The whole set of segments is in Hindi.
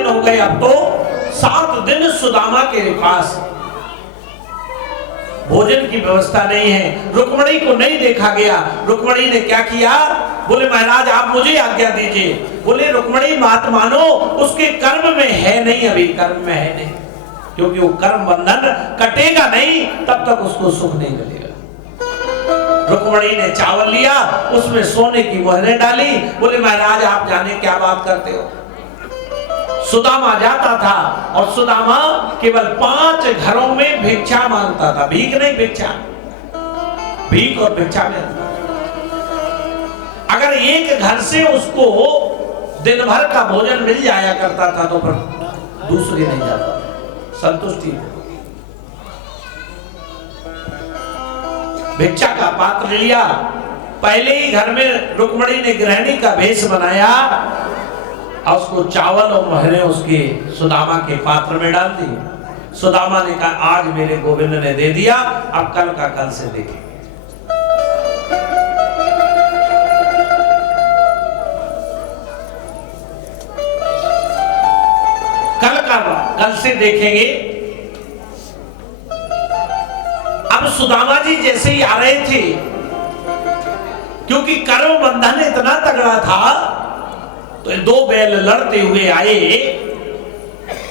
दिन हो गए, अब तो 7 दिन सुदामा के पास भोजन की व्यवस्था नहीं है, रुक्मणी को नहीं देखा गया। रुक्मणी ने क्या किया, बोले महाराज आप मुझे आज्ञा दीजिए। बोले रुक्मणी बात मानो, उसके कर्म में है नहीं, अभी कर्म में है नहीं, क्योंकि वो कर्म बंधन कटेगा नहीं तब तक उसको सुख नहीं मिलेगा। रुक्मणी ने चावल लिया, उसमें सोने की मोहरें डाली। बोले महाराज आप जाने क्या बात करते हो। सुदामा जाता था और सुदामा केवल 5 घरों में भिक्षा मांगता था, भीख नहीं, भिक्षा, भीख और भिक्षा में। अगर एक घर से उसको दिन भर का भोजन मिल जाया करता था तो फिर दूसरे नहीं जाता, संतुष्टि। भिक्षा का पात्र लिया, पहले ही घर में रुक्मणी ने गृहिणी का भेष बनाया और उसको चावल और मोहरें उसके सुदामा के पात्र में डाल दी। सुदामा ने कहा आज मेरे गोविंद ने दे दिया, अब कल का कल से देखेंगे। कल का कल से देखेंगे। अब सुदामा जी जैसे ही आ रहे थे, क्योंकि कर्म बंधन इतना तगड़ा था, तो 2 बैल लड़ते हुए आए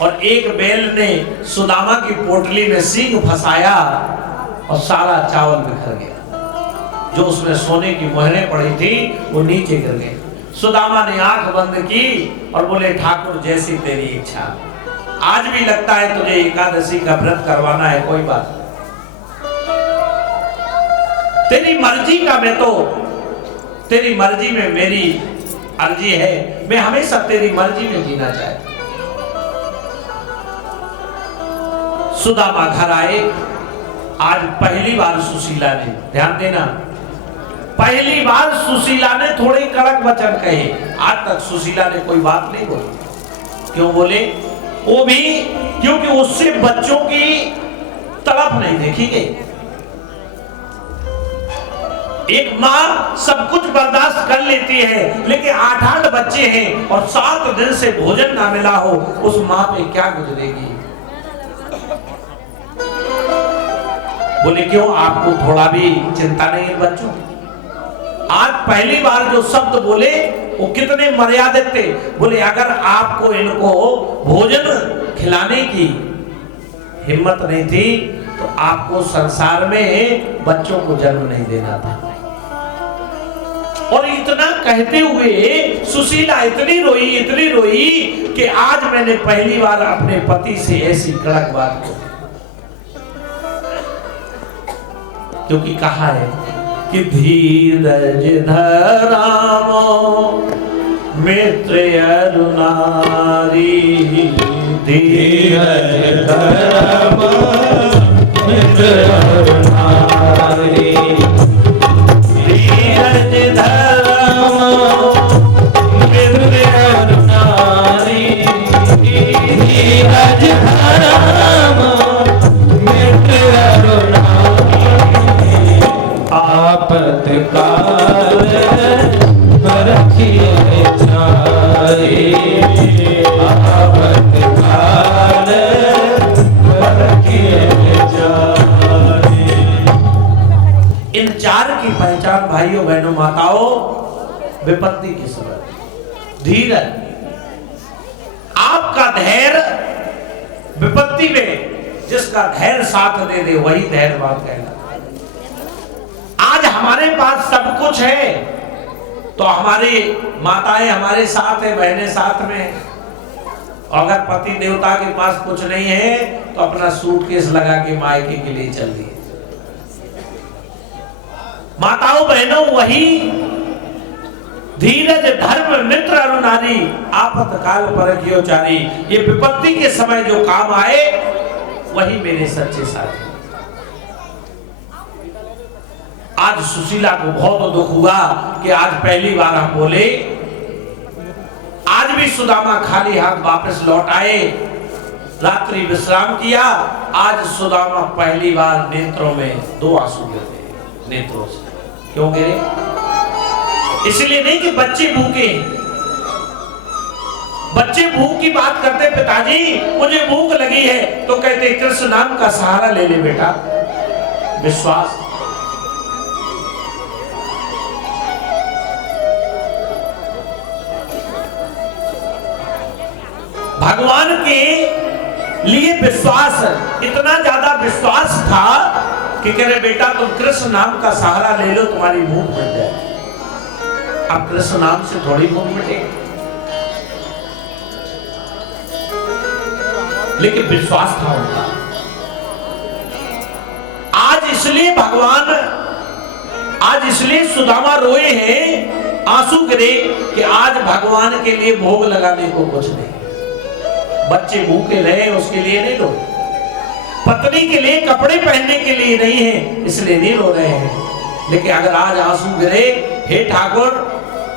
और एक बैल ने सुदामा की पोटली में सींग फंसाया और सारा चावल बिखर गया। जो उसमें सोने की मोहरें पड़ी थी वो नीचे गिर गए। सुदामा ने आंख बंद की और बोले ठाकुर जैसी तेरी इच्छा, आज भी लगता है तुझे एकादशी का व्रत करवाना है, कोई बात तेरी मर्जी का, मैं तो तेरी मर्जी में मेरी अर्जी है, मैं हमेशा तेरी मर्जी में जीना चाहता। सुदामा घर आए। आज पहली बार सुशीला ने, ध्यान देना, पहली बार सुशीला ने थोड़े कड़क वचन कहे। आज तक सुशीला ने कोई बात नहीं बोली। क्यों बोले? वो भी क्योंकि उससे बच्चों की तड़प नहीं देखी गई। एक माँ सब कुछ बर्दाश्त कर लेती है, लेकिन 8-8 बच्चे हैं और 7 दिन से भोजन ना मिला हो, उस माँ पे क्या गुजरेगी? बोले क्यों, आपको थोड़ा भी चिंता नहीं है बच्चों? आज पहली बार जो शब्द बोले वो कितने मर्यादित थे। बोले अगर आपको इनको भोजन खिलाने की हिम्मत नहीं थी तो आपको संसार में बच्चों को जन्म नहीं देना था। और इतना कहते हुए सुशीला इतनी रोई कि आज मैंने पहली बार अपने पति से ऐसी कड़क बात की। क्योंकि कहा है कि धीरज धरामो मित्र अरुणारी, धीरज धरामो मित्र अरुणारी, धीरज धरामो मित्र अरुणारी, धीरज धरामो मित्र अरुणारी, आपतकाल रखिए जाए, आपतकाल रखिए जाए। इन 4 की पहचान भाइयों बहनों माताओं विपत्ति की समय, धीरज, आपका धैर्य विपत्ति में जिसका धैर्य साथ दे दे वही धैर्यवान कहलाता। आज हमारे पास सब कुछ है तो हमारी माताएं हमारे साथ है, बहनें साथ में। अगर पति देवता के पास कुछ नहीं है तो अपना सूटकेस लगा के मायके के लिए चल दिए। माताओं बहनों वही धीरज धर्म मित्र अरुणारी, आपतकाल परखियो चारी, ये विपत्ति के समय जो काम आए वही मेरे सच्चे साथी। आज सुशीला को बहुत दुख हुआ कि आज पहली बार हम बोले। आज भी सुदामा खाली हाथ वापस लौट आए, रात्रि विश्राम किया। आज सुदामा पहली बार नेत्रों में 2 आंसू गिरे, नेत्रों से। क्यों गिरे? इसलिए नहीं कि बच्चे भूखे, बच्चे भूख की बात करते, पिताजी मुझे भूख लगी है, तो कहते कृष्ण नाम का सहारा ले ले बेटा, विश्वास। भगवान के लिए विश्वास, इतना ज्यादा विश्वास था कि कह रहे बेटा तुम कृष्ण नाम का सहारा ले लो, तुम्हारी भूख मिट जाए। अब कृष्ण नाम से थोड़ी भूख मिटेगी, लेकिन विश्वास था उनका। आज इसलिए भगवान, आज इसलिए सुदामा रोए हैं, आंसू गिरे कि आज भगवान के लिए भोग लगाने को कुछ नहीं। बच्चे भूखे रहे उसके लिए नहीं रो, पत्नी के लिए कपड़े पहनने के लिए नहीं है इसलिए नहीं रो रहे हैं। लेकिन अगर आज आंसू गिरे, हे ठाकुर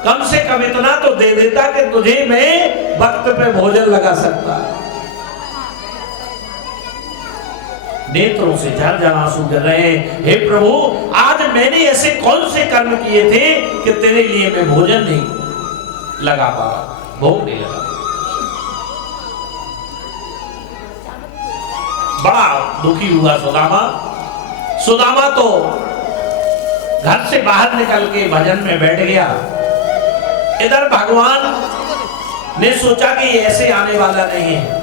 कम से कम इतना तो दे देता कि तुझे मैं वक्त पे भोजन लगा सकता। नेत्रों से झरझर आंसू गिर रहे हैं, हे प्रभु आज मैंने ऐसे कौन से कर्म किए थे कि तेरे लिए मैं भोजन नहीं लगा पा, भोग नहीं लगा। बड़ा दुखी हुआ सुदामा। सुदामा तो घर से बाहर निकल के भजन में बैठ गया। इधर भगवान ने सोचा कि ये ऐसे आने वाला नहीं है,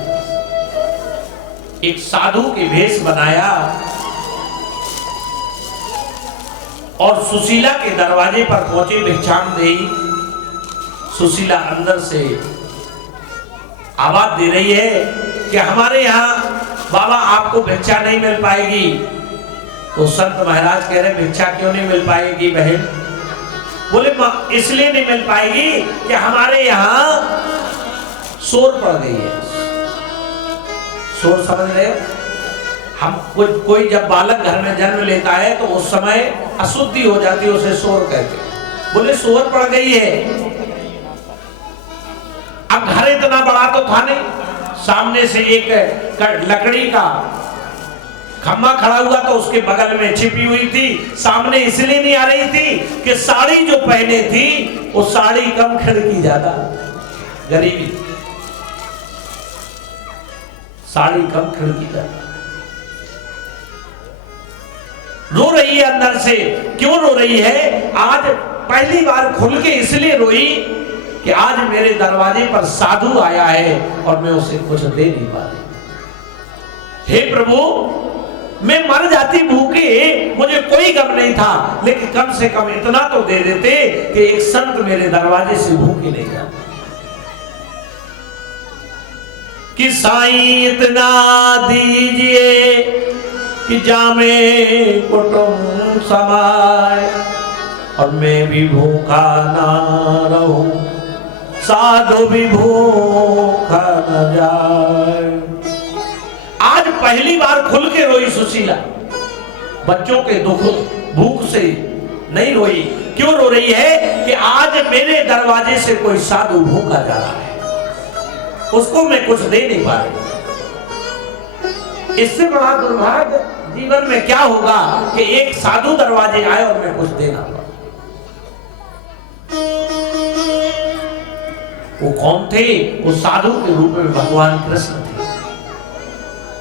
एक साधु के भेष बनाया और सुशीला के दरवाजे पर पहुंचे भिक्षाम देई। सुशीला अंदर से आवाज दे रही है कि हमारे यहाँ बाबा आपको भिक्षा नहीं मिल पाएगी। तो संत महाराज कह रहे भिक्षा क्यों नहीं मिल पाएगी बहन? बोले इसलिए नहीं मिल पाएगी कि हमारे यहाँ शोर पड़ गई है। शोर समझ रहे हो? हम कोई जब बालक घर में जन्म लेता है तो उस समय अशुद्धि हो जाती है, उसे शोर कहते हैं। बोले शोर पड़ गई है। अब घर इतना बड़ा तो था नहीं, सामने से एक लकड़ी का खम्मा खड़ा हुआ तो उसके बगल में छिपी हुई थी। सामने इसलिए नहीं आ रही थी कि साड़ी जो पहने थी वो साड़ी कम खिड़की ज्यादा, गरीबी, साड़ी कम खिड़की ज्यादा। रो रही है अंदर से। क्यों रो रही है? आज पहली बार खुल के इसलिए रोई कि आज मेरे दरवाजे पर साधु आया है और मैं उसे कुछ दे नहीं पा रही। हे प्रभु मैं मर जाती भूखे, मुझे कोई गम नहीं था, लेकिन कम से कम इतना तो दे देते कि एक संत मेरे दरवाजे से भूखे नहीं जाते। कि साईं इतना दीजिए कि जामे कुटुंब समाए और मैं भी भूखा ना रहूं, साधु भी भूखा न जाए। आज पहली बार खुल के रोई सुशीला। बच्चों के दुख भूख से नहीं रोई। क्यों रो रही है? कि आज मेरे दरवाजे से कोई साधु भूखा जा रहा है, उसको मैं कुछ दे नहीं पा रही। इससे बड़ा दुर्भाग्य जीवन में क्या होगा कि एक साधु दरवाजे आए और मैं कुछ देना पा। वो कौन थे? वो साधु के रूप में भगवान कृष्ण थे।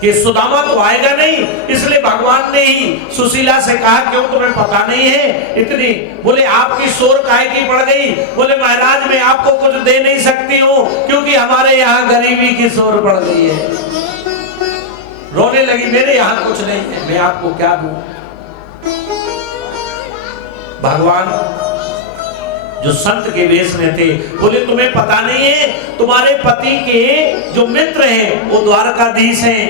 कि सुदामा तो आएगा नहीं, इसलिए भगवान ने ही सुशीला से कहा क्यों तुम्हें पता नहीं है इतनी? बोले आपकी शोर काहे की पड़ गई? बोले महाराज मैं आपको कुछ दे नहीं सकती हूँ क्योंकि हमारे यहाँ गरीबी की शोर पड़ गई है। रोने लगी, मेरे यहाँ कुछ नहीं है, मैं आपको क्या दूं? भगवान जो संत के वेश में थे बोले तुम्हें पता नहीं है, तुम्हारे पति के जो मित्र हैं वो द्वारकाधीश हैं,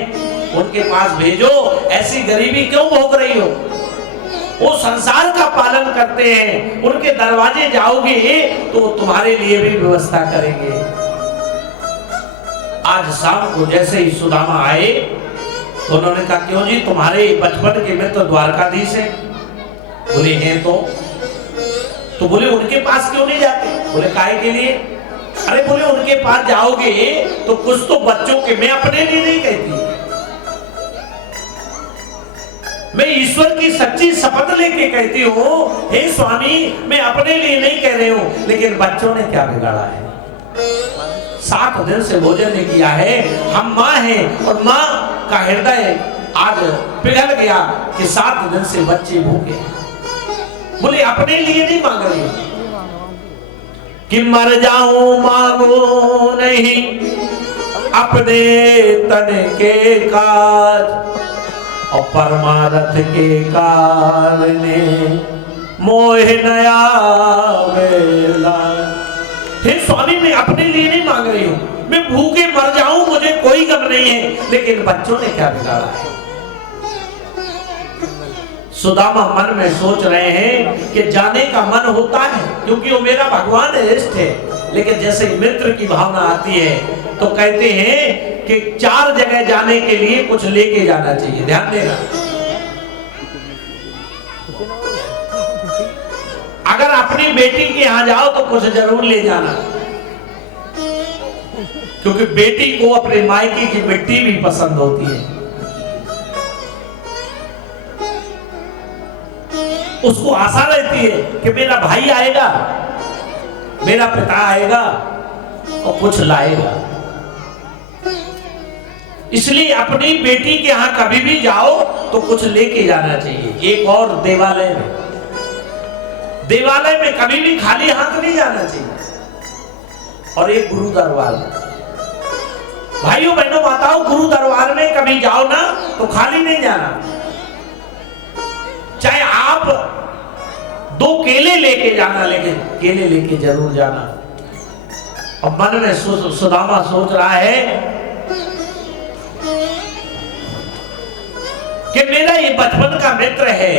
उनके पास भेजो, ऐसी गरीबी क्यों भोग रही हो? वो संसार का पालन करते हैं, उनके दरवाजे जाओगे तो तुम्हारे लिए भी व्यवस्था करेंगे। आज शाम को जैसे ही सुदामा आए तो उन्होंने कहा क्यों जी तुम्हारे बचपन के मित्र द्वारकाधीश हैं? बोले हैं तो बोले उनके पास क्यों नहीं जाते? बोले काहे के लिए? अरे बोले उनके पास जाओगे तो कुछ तो बच्चों के, मैं अपने लिए नहीं कहती, मैं ईश्वर की सच्ची शपथ लेके कहती हूँ हे स्वामी मैं अपने लिए नहीं कह रही हूँ, लेकिन बच्चों ने क्या बिगाड़ा है? 7 दिन से भोजन नहीं किया है, हम माँ हैं और माँ का हृदय आज पिघल गया कि 7 दिन से बच्चे भूखे हैं। बोले अपने लिए नहीं मांग रही कि मर जाऊं मांगो नहीं अपने तन के काज और परमारथ के कारणे मोह नया वेला। हे स्वामी मैं अपने लिए नहीं मांग रही हूं, मैं भूखे मर जाऊं मुझे कोई गम नहीं है, लेकिन बच्चों ने क्या बिगाड़ा है। सुदामा मन में सोच रहे हैं कि जाने का मन होता है क्योंकि वो मेरा भगवान इष्ट है, लेकिन जैसे मित्र की भावना आती है तो कहते हैं कि 4 जगह जाने के लिए कुछ लेके जाना चाहिए। ध्यान देना, अगर अपनी बेटी के यहां जाओ तो कुछ जरूर ले जाना, क्योंकि बेटी को अपने मायके की मिट्टी भी पसंद होती है। उसको आशा रहती है कि मेरा भाई आएगा, मेरा पिता आएगा और कुछ लाएगा। इसलिए अपनी बेटी के यहां कभी भी जाओ तो कुछ लेके जाना चाहिए। एक और देवालय में कभी भी खाली हाथ नहीं जाना चाहिए। और एक गुरु दरबार में, भाइयों बहनों माताओं, गुरु दरबार में कभी जाओ ना तो खाली नहीं जाना। चाहे आप 2 केले लेके जाना, लेकिन केले लेके जरूर जाना। और मन में सुदामा सोच रहा है कि मेरा ये बचपन का मित्र है,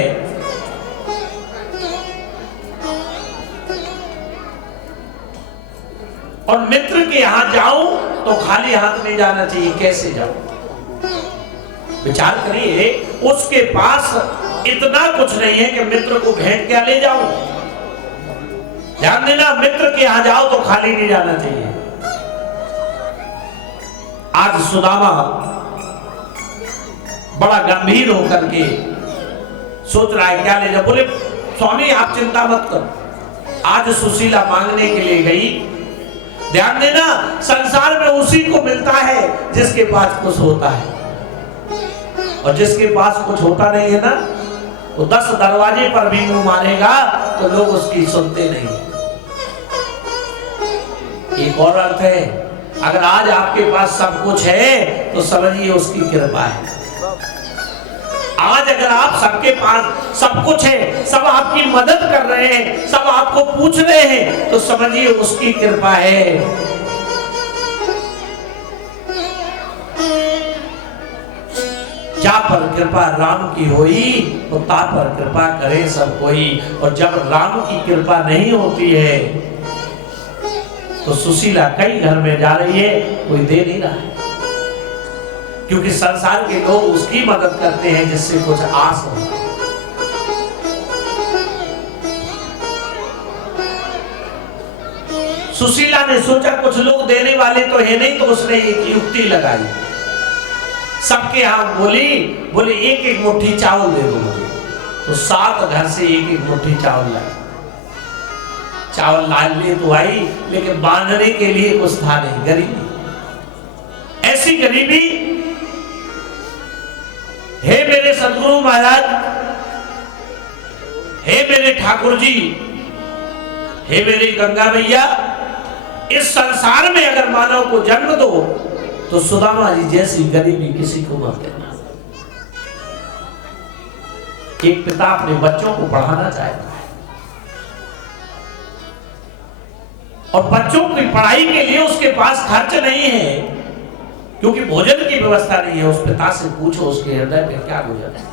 और मित्र के यहां जाऊं तो खाली हाथ नहीं जाना चाहिए। कैसे जाऊं? विचार करिए, उसके पास इतना कुछ नहीं है कि मित्र को भेंट क्या ले जाऊं। ध्यान देना, मित्र के यहां जाओ तो खाली नहीं जाना चाहिए। आज सुदामा बड़ा गंभीर होकर के सोच रहा है क्या ले जाओ। बोले स्वामी आप चिंता मत करो, आज सुशीला मांगने के लिए गई। ध्यान देना, संसार में उसी को मिलता है जिसके पास कुछ होता है, और जिसके पास कुछ होता नहीं है ना, वो 10 दरवाजे पर भी मुंह मारेगा तो लोग उसकी सुनते नहीं। एक और अर्थ है, अगर आज आपके पास सब कुछ है तो समझिए उसकी कृपा है। आज अगर आप सबके पास सब कुछ है, सब आपकी मदद कर रहे हैं, सब आपको पूछ रहे हैं, तो समझिए उसकी कृपा है। जा पर कृपा राम की होई तो ता पर कृपा करे सब कोई। और जब राम की कृपा नहीं होती है तो सुशीला कई घर में जा रही है, कोई दे नहीं रहा है, क्योंकि संसार के लोग उसकी मदद करते हैं जिससे कुछ आस हो। सुशीला ने सोचा कुछ लोग देने वाले तो है नहीं, तो उसने एक युक्ति लगाई। सबके यहां बोली एक एक मुट्ठी चावल दे दो मुझे। तो 7 घर से एक एक मुट्ठी चावल लाई। चावल ला ले तो आई, लेकिन बांधने के लिए कुछ था नहीं, गरीबी। ऐसी गरीबी, हे मेरे सदगुरु महाराज, हे मेरे ठाकुर जी, हे मेरी गंगा मैया, इस संसार में अगर मानव को जन्म दो तो सुदामा जी जैसी गरीबी किसी को मत देना। एक पिता अपने बच्चों को पढ़ाना चाहता है और बच्चों की पढ़ाई के लिए उसके पास खर्च नहीं है, क्योंकि भोजन की व्यवस्था नहीं है। उस पिता से पूछो उसके हृदय में क्या गुजर है।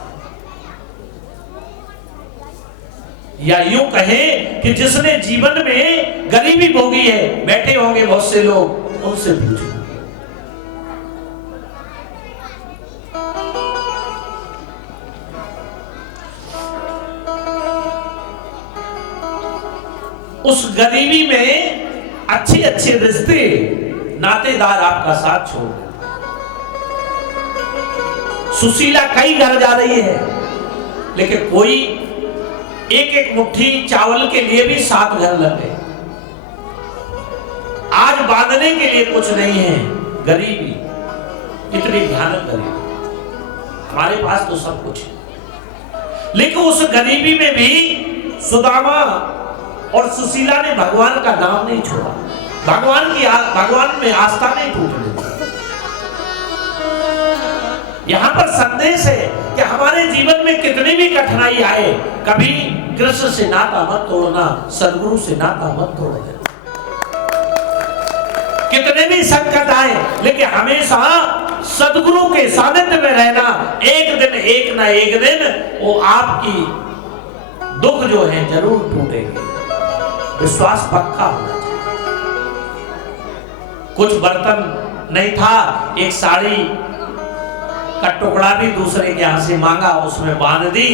या यूं कहें कि जिसने जीवन में गरीबी भोगी है, बैठे होंगे बहुत से लोग, उनसे पूछो। उस गरीबी में अच्छे अच्छे रिश्ते, नातेदार आपका साथ छोड़ देते। सुशीला कई घर जा रही है, लेकिन कोई एक एक मुट्ठी चावल के लिए भी 7 घर लग गए। आज बांधने के लिए कुछ नहीं है। गरीबी, कितनी भयानक गरीबी। हमारे पास तो सब कुछ है, लेकिन उस गरीबी में भी सुदामा और सुशीला ने भगवान का नाम नहीं छोड़ा, भगवान में आस्था नहीं टूटने दी। यहां पर संदेश है कि हमारे जीवन में कितनी भी कठिनाई आए, कभी कृष्ण से नाता मत तोड़ना, सदगुरु से नाता मत तोड़ देना। कितने भी संकट आए, लेकिन हमेशा सदगुरु के सानिध्य में रहना। एक ना एक दिन वो आपकी दुख जो है जरूर टूटेंगे। विश्वास पक्का होना चाहिए। कुछ बर्तन नहीं था, एक साड़ी का टुकड़ा भी दूसरे के यहां से मांगा, उसमें बांध दी।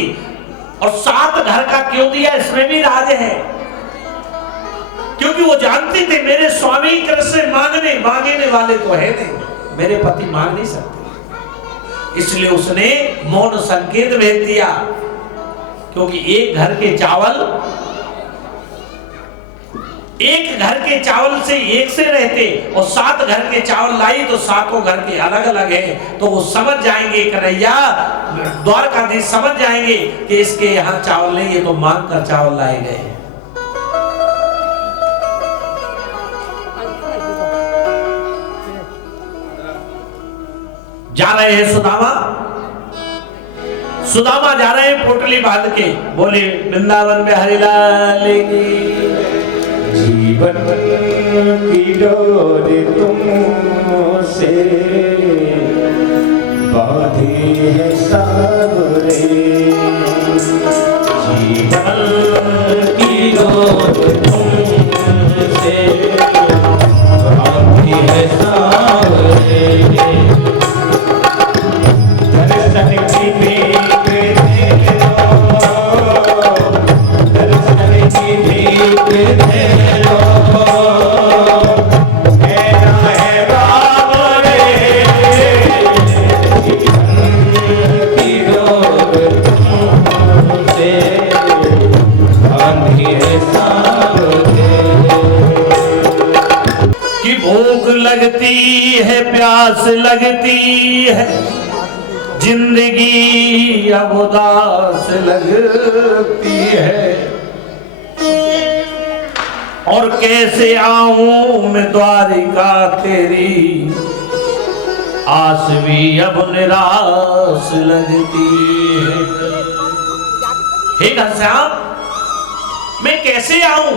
और 7 घर का क्यों दिया, इसमें भी राज है, क्योंकि वो जानते थे मेरे स्वामी कृष्ण मांगने वाले तो है नहीं, मेरे पति मांग नहीं सकते। इसलिए उसने मौन संकेत भेज दिया, क्योंकि एक घर के चावल से एक से रहते, और 7 घर के चावल लाई तो 7 घर के अलग अलग है। तो वो समझ जाएंगे, कन्हैया द्वारकाधीश समझ जाएंगे कि इसके यहाँ चावल नहीं, ये तो मांग कर चावल लाए गए हैं। जा रहे हैं सुदामा जा रहे हैं पोटली बांध के, बोले वृंदावन में हरिलाल की। जीवन की डोर तुमसे बांधी है सावरे, जीवन की डोर तुमसे बांधी है सावरे। दर्शन की भीख दे दो, दर्शन की भीख दे दो, कहना है बाबरे, जीवन की डोर तुमसे बांधी है सावरे। कि भूख लगती है, प्यास लगती है, जिंदगी अब उदास लगती है, और कैसे आऊं मैं द्वारिका तेरी, आस भी अब निराश लगती है। हे घनश्याम, मैं कैसे आऊं,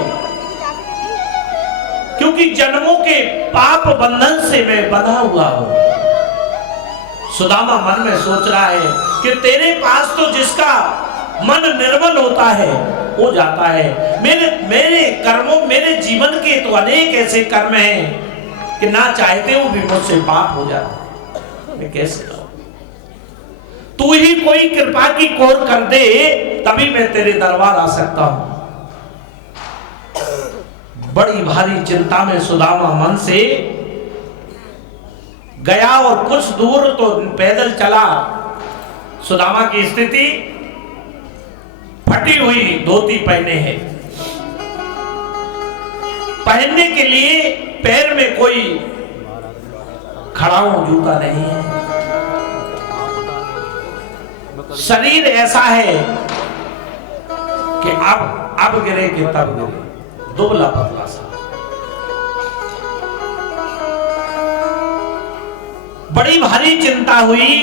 क्योंकि जन्मों के पाप बंधन से मैं बंधा हुआ हूं। सुदामा मन में सोच रहा है कि तेरे पास तो जिसका मन निर्मल होता है वो जाता है। मेरे कर्मों, मेरे जीवन के तो अनेक ऐसे कर्म हैं कि ना चाहते हुए भी मुझसे पाप हो जाता है। मैं कैसे रहूं? तू ही कोई कृपा की कोर कर दे, तभी मैं तेरे दरबार आ सकता हूं। बड़ी भारी चिंता में सुदामा मन से गया, और कुछ दूर तो पैदल चला। सुदामा की स्थिति फटी हुई धोती पहने है, पहनने के लिए पैर में कोई खड़ाऊ जूता नहीं है। शरीर ऐसा है कि अब गिरे कि तब गिरे, दुबला पतला सा। बड़ी भारी चिंता हुई।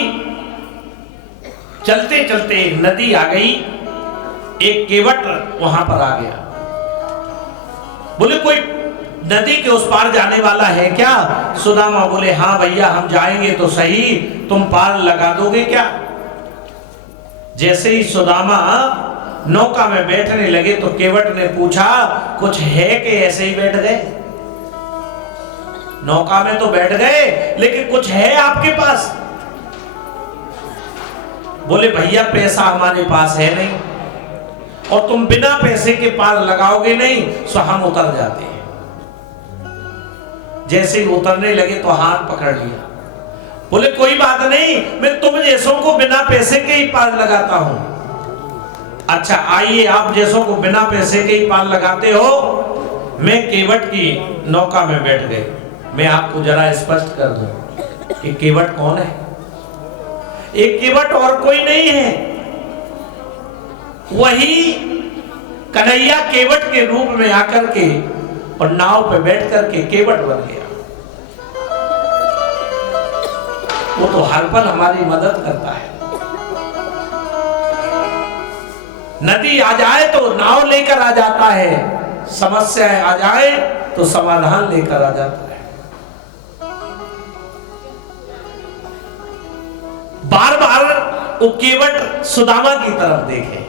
चलते चलते एक नदी आ गई, एक केवट वहां पर आ गया। बोले कोई नदी के उस पार जाने वाला है क्या? सुदामा बोले हाँ भैया, हम जाएंगे तो सही, तुम पार लगा दोगे क्या? जैसे ही सुदामा नौका में बैठने लगे तो केवट ने पूछा कुछ है कि ऐसे ही बैठ गए? नौका में तो बैठ गए, लेकिन कुछ है आपके पास? बोले भैया पैसा हमारे पास है नहीं, और तुम बिना पैसे के पार लगाओगे नहीं, सो हम उतर जाते हैं। जैसे ही उतरने लगे तो हाथ पकड़ लिया। बोले कोई बात नहीं, मैं तुम जैसों को बिना पैसे के ही पार लगाता हूं। अच्छा आइए, आप जैसों को बिना पैसे के ही पार लगाते हो। मैं केवट की नौका में बैठ गए। मैं आपको जरा स्पष्ट कर दूं कि केवट कौन है। एक केवट और कोई नहीं है, वही कन्हैया केवट के रूप में आकर के और नाव पे बैठ करके केवट बन गया। वो तो हर पल हमारी मदद करता है। नदी आ जाए तो नाव लेकर आ जाता है, समस्याएं आ जाए तो समाधान लेकर आ जाता है। बार बार वो केवट सुदामा की तरफ देखे,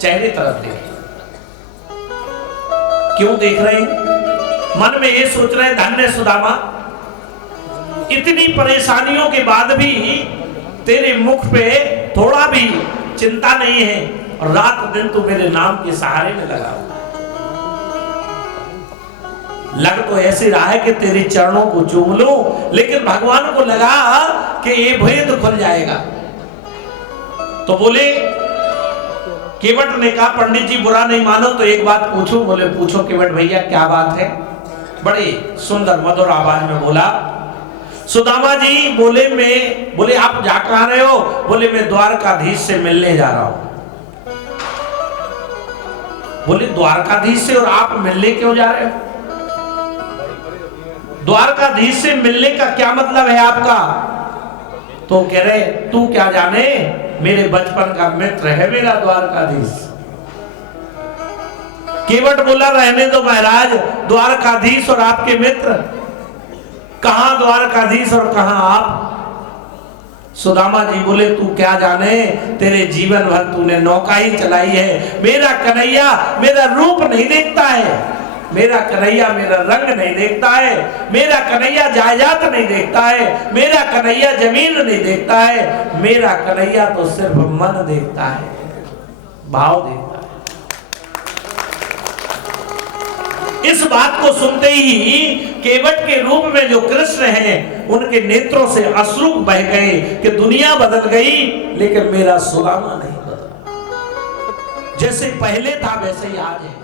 चेहरे तरफ देखे। क्यों देख रहे हैं? मन में ये सोच रहे हैं धन्य सुदामा, इतनी परेशानियों के बाद भी तेरे मुख पे थोड़ा भी चिंता नहीं है और रात दिन तू मेरे नाम के सहारे में लगा हुआ है। लग तो ऐसी रहा है कि तेरे चरणों को चूम लूं, लेकिन भगवान को लगा कि ये भेद खुल जाएगा। तो बोले, केवट ने कहा पंडित जी बुरा नहीं मानो तो एक बात पूछूं। बोले पूछो केवट भैया क्या बात है। बड़ी सुंदर मधुर आवाज में बोला, सुदामा जी बोले आप जा कहां रहे हो? बोले मैं द्वारकाधीश से मिलने जा रहा हूं। बोले द्वारकाधीश से और आप मिलने क्यों जा रहे हो? द्वारकाधीश से मिलने का क्या मतलब है आपका? तो कह रहे तू क्या जाने, मेरे बचपन का मित्र है मेरा द्वारकाधीश। केवट बोला रहने दो महाराज, द्वारकाधीश और आपके मित्र, कहां द्वारकाधीश और कहां आप? सुदामा जी बोले तू क्या जाने, तेरे जीवन भर तूने नौका ही चलाई है। मेरा कन्हैया मेरा रूप नहीं देखता है, मेरा कन्हैया मेरा रंग नहीं देखता है, मेरा कन्हैया जायदाद नहीं देखता है, मेरा कन्हैया जमीन नहीं देखता है, मेरा कन्हैया तो सिर्फ मन देखता है, भाव देखता है। इस बात को सुनते ही केवट के रूप में जो कृष्ण हैं, उनके नेत्रों से अश्रु बह गए कि दुनिया बदल गई लेकिन मेरा सुदामा नहीं बदला। जैसे पहले था वैसे ही आज है।